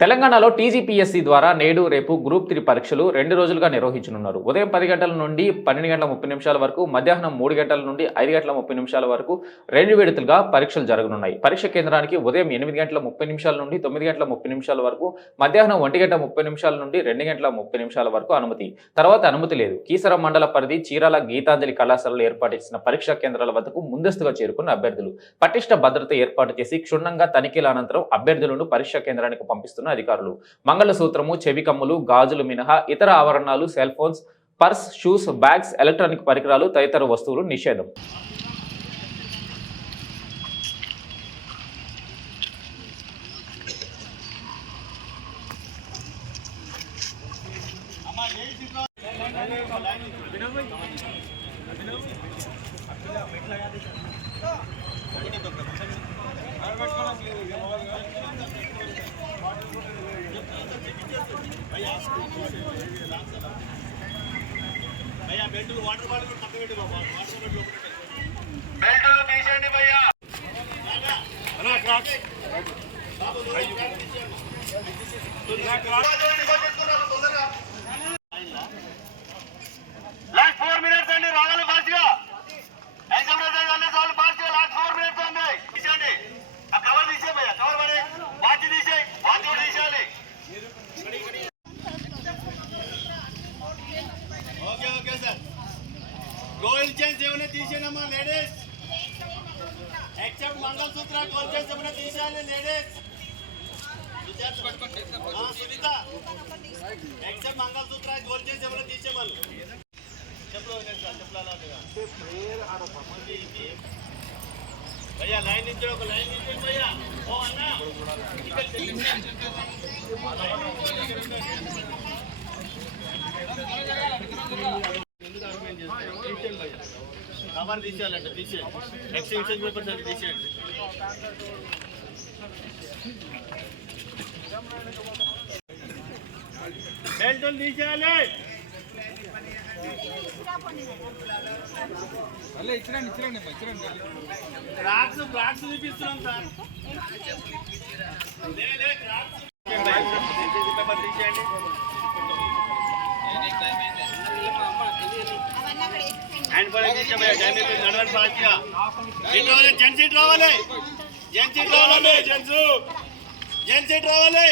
తెలంగాణలో టీజీపీఎస్సీ ద్వారా నేడు రేపు గ్రూప్ 3 పరీక్షలు 2 రోజులుగా నిర్వహించనున్నారు. ఉదయం 10 గంటల నుండి 12 గంటల 30 నిమిషాల వరకు, మధ్యాహ్నం 3 గంటల నుండి 5 గంటల 30 నిమిషాల వరకు 2 విడతలుగా పరీక్షలు జరగనున్నాయి. పరీక్ష కేంద్రానికి ఉదయం 8 గంటల 30 నిమిషాల నుండి 9 గంటల 30 నిమిషాల వరకు, మధ్యాహ్నం 1 గంట 30 నిమిషాల నుండి 2 గంటల 30 నిమిషాల వరకు అనుమతి. తర్వాత అనుమతి లేదు. కీసర మండల పరిధి చీరాల గీతాంజలి కళాశాలలో ఏర్పాటు చేసిన పరీక్షా కేంద్రాల వద్దకు ముందస్తుగా చేరుకున్న అభ్యర్థులు పటిష్ట భద్రత ఏర్పాటు చేసి క్షుణ్ణంగా తనిఖీల అనంతరం అభ్యర్థులను పరీక్షా కేంద్రానికి పంపిస్తున్న అధికారులు. మంగళసూత్రము, చెవికమ్ములు, గాజులు మినహా ఇతర ఆభరణాలు, cell phones, purse, shoes, bags, electronic పరికరాలు తదితర వస్తువులు నిషేధం. లాస్ట్ 4 మినిట్స్ అండి, రావాలి ఫాస్ట్ గా. ఎగ్జామ్ రిజల్ట్ అన్ని సార్లు ఫాస్ట్ గా. లాస్ట్ 4 మినిట్స్ అండి. తీసేయండి, ఆ కవర్ తీసే భయ్యా, కవర్ పడి వాచ్ తీసేయి, వాచ్ కూడా తీసేయాలి. Okay okay sir. Gold chains ఏమైనా తీసేయనమ్మా ladies. Except mangalsutra, gold chains ఏమైనా తీసేయాలి ladies. Sunitha, except mangalsutra, gold chains ఏమైనా తీసేయమని. भैया लाइन नीचे ఒక లైన్ नीचे भैया ఓ అన్న కవర్ తీసేయాలంటే తీసేయండి. ఎక్స్టెన్షన్ పేపర్ సార్ తీసేయండి. బెల్ట్ తీసేయాలి. క్రాక్స్ చూపిస్తున్నాం సార్. పేపర్ తీసేయండి. హ్యాండ్ ఫోన్ నడవండి ఫాస్ట్ గా. జెంట్స్ సీట్ రావాలి, జెంట్స్ సీట్ రావాలి, జెంట్స్ సీట్ రావాలి.